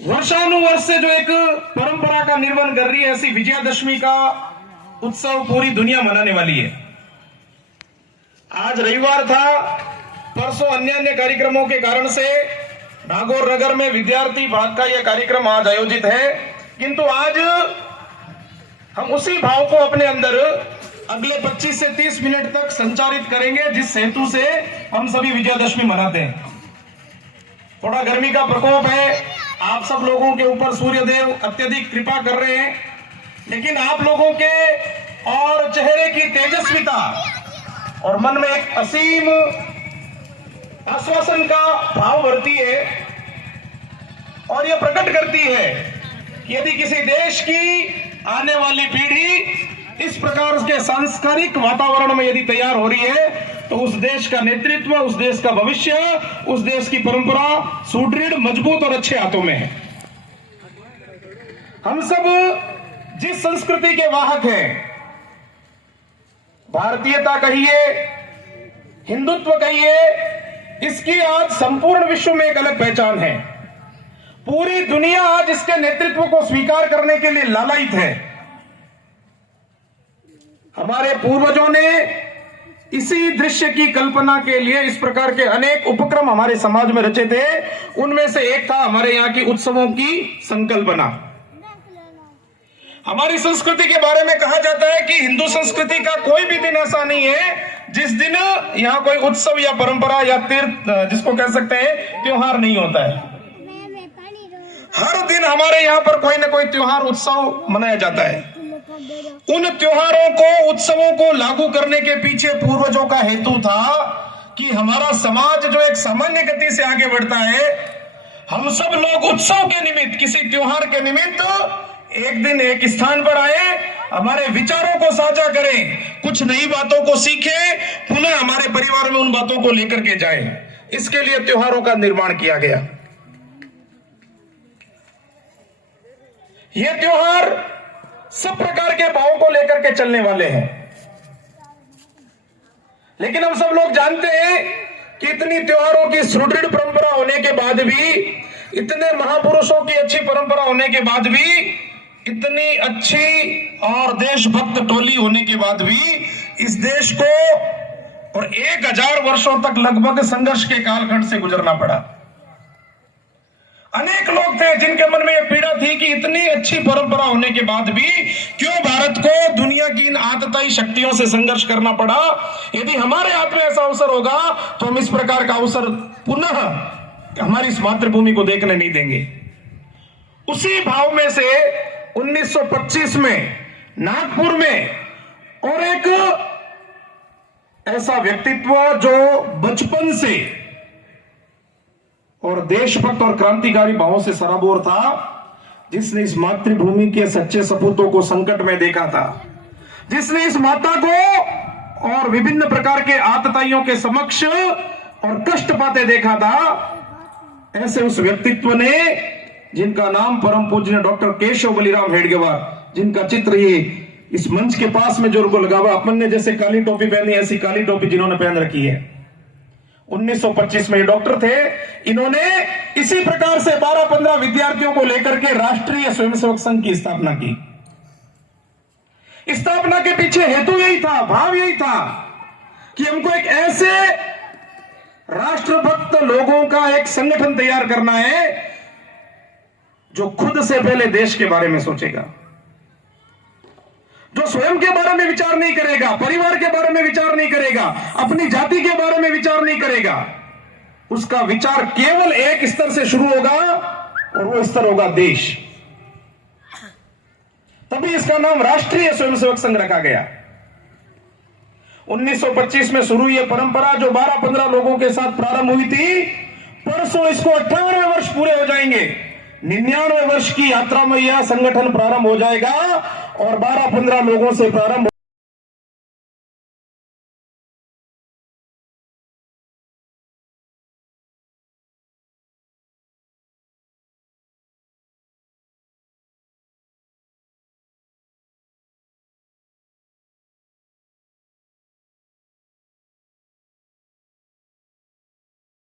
वर्षानुवर्ष से जो एक परंपरा का निर्वहन कर रही है, ऐसी विजयादशमी का उत्सव पूरी दुनिया मनाने वाली है। आज रविवार था, परसों अन्य अन्य कार्यक्रमों के कारण से नागौर नगर में विद्यार्थी भाग का यह कार्यक्रम आज आयोजित है, किंतु आज हम उसी भाव को अपने अंदर अगले 25 से 30 मिनट तक संचारित करेंगे, जिस हेतु से हम सभी विजयादशमी मनाते हैं। थोड़ा गर्मी का प्रकोप है, आप सब लोगों के ऊपर सूर्यदेव अत्यधिक कृपा कर रहे हैं, लेकिन आप लोगों के और चेहरे की तेजस्विता और मन में एक असीम आश्वासन का भाव भरती है और यह प्रकट करती है कि यदि किसी देश की आने वाली पीढ़ी इस प्रकार के सांस्कृतिक वातावरण में यदि तैयार हो रही है, तो उस देश का नेतृत्व, उस देश का भविष्य, उस देश की परंपरा सुदृढ़, मजबूत और अच्छे हाथों में है। हम सब जिस संस्कृति के वाहक हैं, भारतीयता कहिए, हिंदुत्व कहिए, इसकी आज संपूर्ण विश्व में एक अलग पहचान है। पूरी दुनिया आज इसके नेतृत्व को स्वीकार करने के लिए लालायित है। हमारे पूर्वजों ने इसी दृश्य की कल्पना के लिए इस प्रकार के अनेक उपक्रम हमारे समाज में रचे थे। उनमें से एक था हमारे यहाँ की उत्सवों की संकल्पना। हमारी संस्कृति के बारे में कहा जाता है कि हिंदू संस्कृति का कोई भी दिन ऐसा नहीं है जिस दिन यहाँ कोई उत्सव या परंपरा या तीर्थ, जिसको कह सकते हैं, त्योहार नहीं होता है। हर दिन हमारे यहाँ पर कोई ना कोई त्योहार, उत्सव मनाया जाता है। उन त्योहारों को, उत्सवों को लागू करने के पीछे पूर्वजों का हेतु था कि हमारा समाज जो एक सामान्य गति से आगे बढ़ता है, हम सब लोग उत्सव के निमित्त, किसी त्योहार के निमित्त एक दिन एक स्थान पर आए, हमारे विचारों को साझा करें, कुछ नई बातों को सीखें, पुनः हमारे परिवार में उन बातों को लेकर के जाएं। इसके लिए त्योहारों का निर्माण किया गया। ये त्योहार सब प्रकार के भावों को लेकर के चलने वाले हैं, लेकिन हम सब लोग जानते हैं कि इतनी त्योहारों की सुदृढ़ परंपरा होने के बाद भी, इतने महापुरुषों की अच्छी परंपरा होने के बाद भी, इतनी अच्छी और देशभक्त टोली होने के बाद भी इस देश को और 1000 वर्षों तक लगभग संघर्ष के कालखंड से गुजरना पड़ा। अनेक लोग थे जिनके मन में यह पीड़ा थी कि इतनी अच्छी परंपरा होने के बाद भी क्यों भारत को दुनिया की इन आतताई शक्तियों से संघर्ष करना पड़ा। यदि हमारे हाथ में ऐसा अवसर होगा तो हम इस प्रकार का अवसर पुनः हमारी इस मातृभूमि को देखने नहीं देंगे। उसी भाव में से 1925 में नागपुर में और एक ऐसा व्यक्तित्व जो बचपन से और देशभक्त और क्रांतिकारी भावों से सराबोर था, जिसने इस मातृभूमि के सच्चे सपूतों को संकट में देखा था, जिसने इस माता को और विभिन्न प्रकार के आतताइयों के समक्ष और कष्ट पाते देखा था, ऐसे उस व्यक्तित्व ने, जिनका नाम परम पूज्य डॉक्टर केशव बलिराम हेडगेवार, जिनका चित्र ये इस मंच के पास में जो लगा हुआ, अपन ने जैसे काली टोपी पहनी, ऐसी काली टोपी जिन्होंने पहन रखी है, 1925 में ये डॉक्टर थे। इन्होंने इसी प्रकार से 12-15 विद्यार्थियों को लेकर के राष्ट्रीय स्वयंसेवक संघ की स्थापना की। स्थापना के पीछे हेतु यही था, भाव यही था कि हमको एक ऐसे राष्ट्रभक्त लोगों का एक संगठन तैयार करना है जो खुद से पहले देश के बारे में सोचेगा, जो स्वयं के बारे में विचार नहीं करेगा, परिवार के बारे में विचार नहीं करेगा, अपनी जाति के बारे में विचार नहीं करेगा। उसका विचार केवल एक स्तर से शुरू होगा और वो स्तर होगा देश। तभी इसका नाम राष्ट्रीय स्वयंसेवक संघ रखा गया। 1925 में शुरू ये परंपरा जो 12-15 लोगों के साथ प्रारंभ हुई थी, परसों इसको 98 वर्ष पूरे हो जाएंगे। 99 वर्ष की यात्रा में यह संगठन प्रारंभ हो जाएगा और 12-15 लोगों से प्रारंभ